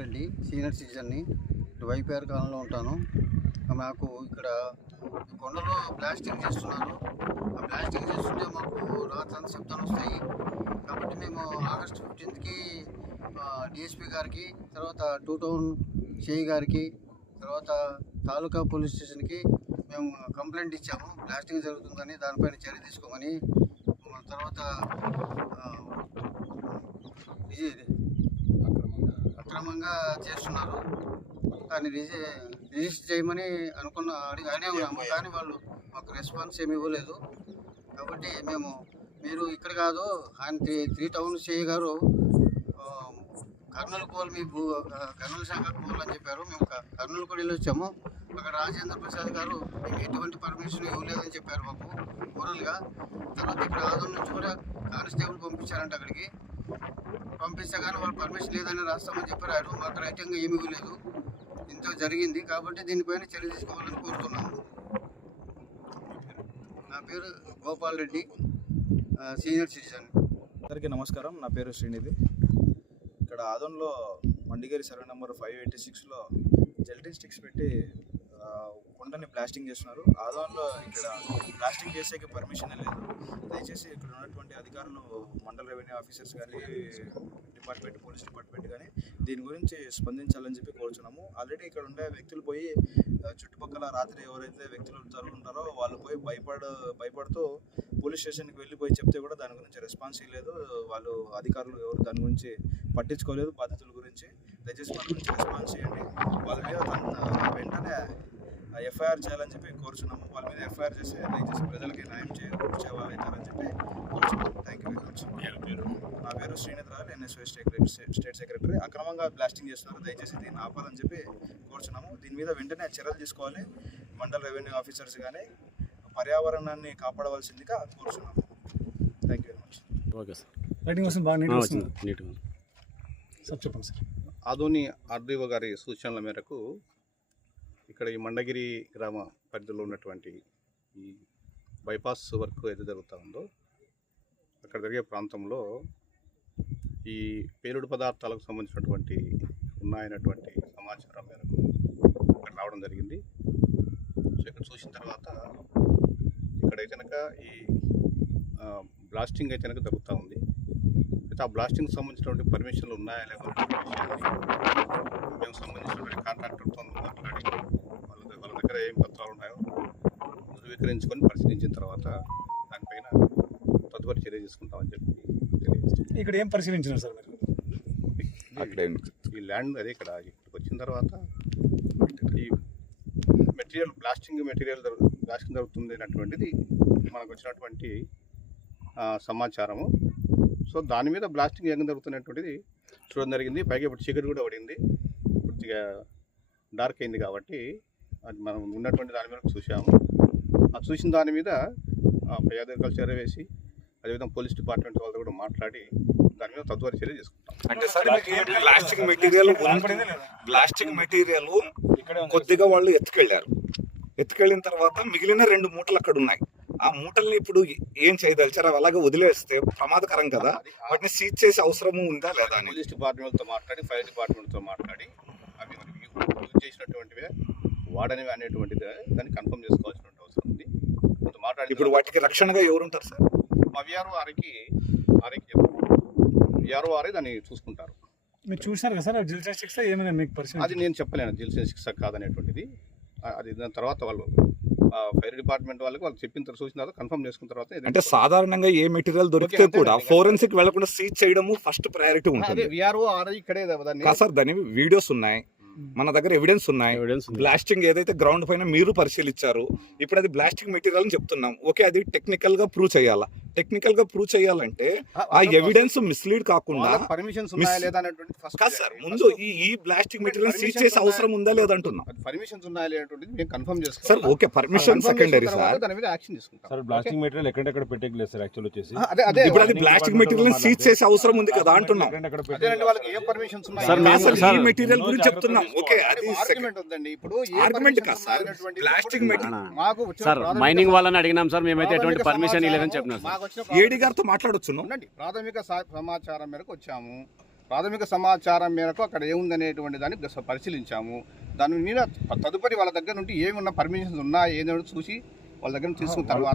Reddy senior సిటిజన్ని YPR కాలంలో ఉంటాను. మాకు ఇక్కడ కొండలో బ్లాస్టింగ్ చేస్తున్నారు. ఆ బ్లాస్టింగ్ చేస్తుంటే మాకు రాత్రంతా శబ్దాలు వస్తాయి. కాబట్టి మేము ఆగస్టు 15కి డిఎస్పీ గారికి, తర్వాత 2 టౌన్ సిఐ గారికి, తర్వాత తాలూకా పోలీస్ స్టేషన్కి మేము కంప్లైంట్ ఇచ్చాము. బ్లాస్టింగ్ జరుగుతుందని, దానిపైన చర్య తీసుకోమని. తర్వాత అక్రమంగా చేస్తున్నారు. దాన్ని రిజిస్టర్ చేయమని అడిగానే ఉన్నాము, కానీ వాళ్ళు మాకు రెస్పాన్స్ ఏమి ఇవ్వలేదు. కాబట్టి మీరు ఇక్కడ కాదు, ఆయన 3 టౌన్ సిఐ గారు కర్నూలు పోల్, మీ కర్నూలు శాఖకు పోవాలని చెప్పారు. మేము కర్నూలు కూడా వెళ్ళి వచ్చాము. అక్కడ రాజేంద్ర ప్రసాద్ గారు మీకు ఎటువంటి పర్మిషన్ ఇవ్వలేదని చెప్పారు మాకు ఓరల్గా. తర్వాత ఇక్కడ ఆదం నుంచి కూడా కానిస్టేబుల్ పంపించారంట. అక్కడికి పంపిస్తే కానీ వాళ్ళు పర్మిషన్ లేదని రాస్తామని చెప్పారు. ఆయన మాకు రైటింగ్గా ఏమి ఇవ్వలేదు. ఇంత జరిగింది. కాబట్టి దీనిపైన చర్య తీసుకోవాలని కోరుతున్నాము. నా పేరు గోపాల్ రెడ్డి, సీనియర్ సిటిజన్. అందరికీ నమస్కారం. నా పేరు శ్రీనిధి. ఇక్కడ ఆదంలో మండిగేరి సర్వే నెంబర్ 586లో జెల్టిన్ స్టిక్స్ పెట్టి కొండని బ్లాస్టింగ్ చేస్తున్నారు. ఆదంలో ఇక్కడ బ్లాస్టింగ్ చేసేకి పర్మిషన్ లేదు. దయచేసి ఇక్కడ ఉన్నటువంటి అధికారులు, మండల రెవెన్యూ ఆఫీసర్స్ కానీ, డిపార్ట్మెంట్, పోలీస్ డిపార్ట్మెంట్ కానీ దీని గురించి స్పందించాలని చెప్పి కోరుచున్నాము. ఆల్రెడీ ఇక్కడ ఉండే వ్యక్తులు పోయి చుట్టుపక్కల రాత్రి ఎవరైతే వ్యక్తులు ఉంటారో వాళ్ళు పోయి భయపడుతూ పోలీస్ స్టేషన్కి వెళ్ళిపోయి చెప్తే కూడా దాని గురించి రెస్పాన్స్ ఇవ్వలేదు. వాళ్ళు అధికారులు ఎవరు దాని గురించి పట్టించుకోలేదు. బాధితుల గురించి దయచేసి వాళ్ళ గురించి రెస్పాన్స్ చేయండి. వాళ్ళ మీద వెంటనే ఎఫ్ఐఆర్ చేయాలని చెప్పి కోరుచున్నాము. వాళ్ళ మీద ఎఫ్ఐఆర్ చేసి దయచేసి ప్రజలకి న్యాయం చేయాలని చెప్పి కోరుచున్నాము. Thank you very much. నా పేరు శ్రీనిధి రావు, ఎన్ఎస్ఓ స్టేట్ సెక్రటరీ. అక్రమంగా బ్లాస్టింగ్ చేస్తున్నారు. దయచేసి దీన్ని ఆపాలని చెప్పి కోరుచున్నాము. దీని మీద వెంటనే చర్యలు తీసుకోవాలి. మండల రెవెన్యూ ఆఫీసర్స్ కానీ పర్యావరణాన్ని కాపాడవలసిందిగా కోరుచున్నాము. Thank you very much. Okay sir. Writing వస్తుంది, బాగా నీట్గా సార్. చెప్పండి సార్. ఆదోని ఆర్డీఓ గారి సూచనల మేరకు ఇక్కడ ఈ మండగిరి గ్రామ పరిధిలో ఉన్నటువంటి ఈ బైపాస్ వర్క్ ఏది జరుగుతూ ఉందో అక్కడ జరిగే ప్రాంతంలో ఈ పేలుడు పదార్థాలకు సంబంధించినటువంటి ఉన్నాయన్నటువంటి సమాచారం మేరకు ఇక్కడ రావడం జరిగింది. సో ఇక్కడ చూసిన తర్వాత ఇక్కడ కనుక ఈ బ్లాస్టింగ్ అయితే కనుక జరుగుతూ ఉంది. అయితే ఆ బ్లాస్టింగ్ సంబంధించినటువంటి పర్మిషన్లు ఉన్నాయా లేకపోతే మేము సంబంధించినటువంటి కాంట్రాక్టర్తో మాట్లాడి వాళ్ళ దగ్గర ఏం పత్రాలు ఉన్నాయో ధృవీకరించుకొని పరిశీలించిన తర్వాత దానిపైన తదుపరి చర్య తీసుకుంటామని చెప్పి తెలియజేస్తాం. ఇక్కడ ఏం పరిశీలించినారు సార్ మీరు? ఈ ల్యాండ్ అదే ఇక్కడికి వచ్చిన తర్వాత ఈ బ్లాస్టింగ్ జరుగుతుంది అనేటువంటిది మనకు వచ్చినటువంటి సమాచారము. సో దాని మీద బ్లాస్టింగ్ ఏం జరుగుతున్నటువంటిది చూడడం జరిగింది. పైగా ఇప్పుడు చీకటి కూడా పడింది, పూర్తిగా డార్క్ అయింది. కాబట్టి అది మనం ఉన్నటువంటి దాని మీద చూసాము. ఆ చూసిన దాని మీద పై అధికారులు చర్య వేసి అదేవిధంగా పోలీస్ డిపార్ట్మెంట్ వాళ్ళతో కూడా మాట్లాడి దాని మీద తదుపరి చర్య తీసుకుంటాం. అంటే సార్ బ్లాస్టింగ్ మెటీరియల్ కొద్దిగా వాళ్ళు ఎత్తుకెళ్ళిన తర్వాత మిగిలిన 2 మూటలు అక్కడ ఉన్నాయి. ఆ మూటల్ని ఇప్పుడు ఏం చేయదలిచారు? అలాగే వదిలేస్తే ప్రమాదకరం కదా, వాటిని సీజ్ చేసే అవసరం ఉందా లేదా అని పోలీస్ డిపార్ట్మెంట్తో మాట్లాడి, ఫైర్ డిపార్ట్మెంట్తో మాట్లాడి అవి మరి యూజ్ చేసినటువంటివి వాడనివి అనేటువంటిది దాన్ని కన్ఫర్మ్ చేసుకోవాల్సిన అవసరం ఉంది. మాట్లాడి ఇప్పుడు వాటికి రక్షణగా ఎవరుంటారు సార్? మా విఆర్ఓఆర్కి దాన్ని చూసుకుంటారు. మీరు చూసినారు కదా సార్ జిల్సన్ శిక్ష ఏమైనా మీకు పరిచయం? అది నేను చెప్పలేను జిల్సన్ శిక్ష కాదనేటువంటిది. అది దాని తర్వాత వాళ్ళు ఫైర్ డిపార్ట్మెంట్ వాళ్ళకి చెప్పిన తర్వాత చూసిన తర్వాత కన్ఫర్మ్ చేసుకున్న తర్వాత. అంటే సాధారణంగా ఏ మెటీరియల్ దొరికితే కూడా ఫోరెన్సిక్ వెళ్లకుండా సీజ్ చేయడము ఫస్ట్ ప్రయారిటీ ఉంటుంది. ఇక్కడే సార్ దాని వీడియోస్ ఉన్నాయి, మన దగ్గర ఎవిడెన్స్ ఉన్నాయి. బ్లాస్టింగ్ ఏదైతే గ్రౌండ్ పైన మీరు పరిశీలించారు, ఇప్పుడు అది బ్లాస్టింగ్ మెటీరియల్ అని చెప్తున్నాం. ఓకే, అది టెక్నికల్ గా ప్రూవ్ చేయాలా? టెక్నికల్ గా ప్రూవ్ చేయాలంటే ఆ ఎవిడెన్స్ మిస్లీడ్ కాకుండా సార్ ముందు ఈ బ్లాస్టింగ్ మెటీరియల్ సీజ్ చేసే అవసరం ఉందా లేదంటున్నాం. పర్మిషన్స్ ఉన్నాయా లేదంటే మేము కన్ఫర్మ్ చేసుకోవాలి sir. Okay, permission secondary sir. దాని మీద యాక్షన్ తీసుకుంటాం సార్. బ్లాస్టింగ్ మెటీరియల్ ఎక్కడెక్కడ పెట్టలేదు సార్. యాక్చువల్ వచ్చేసి ఇప్పుడు అది బ్లాస్టింగ్ మెటీరియల్ సీజ్ చేసే అవసరం ఉంది కదా అంటున్నాం. వాళ్ళకి ఏం పర్మిషన్స్ ఉన్నాయి ఈ మెటీరియల్ గురించి చెప్తున్నాం. ఓకే, అది ఆర్గ్యుమెంట్ ఉందండి. ఇప్పుడు ఆర్గ్యుమెంట్ కాదు sir. Blasting material sir mining వాళ్ళని అడిగినాం సార్, మేమైతే ఎటువంటి పర్మిషన్ లేదని చెప్పినాం సార్. ఏడీ గారితో మాట్లాడొచ్చు. ప్రాథమిక సమాచారం మేరకు వచ్చాము. ప్రాథమిక సమాచారం మేరకు అక్కడ ఏముందనేటువంటి దాన్ని పరిశీలించాము. దాని మీద తదుపరి వాళ్ళ దగ్గర నుండి ఏమున్న పర్మిషన్స్ ఉన్నా ఏదో చూసి వాళ్ళ దగ్గర నుంచి తీసుకున్న తర్వాత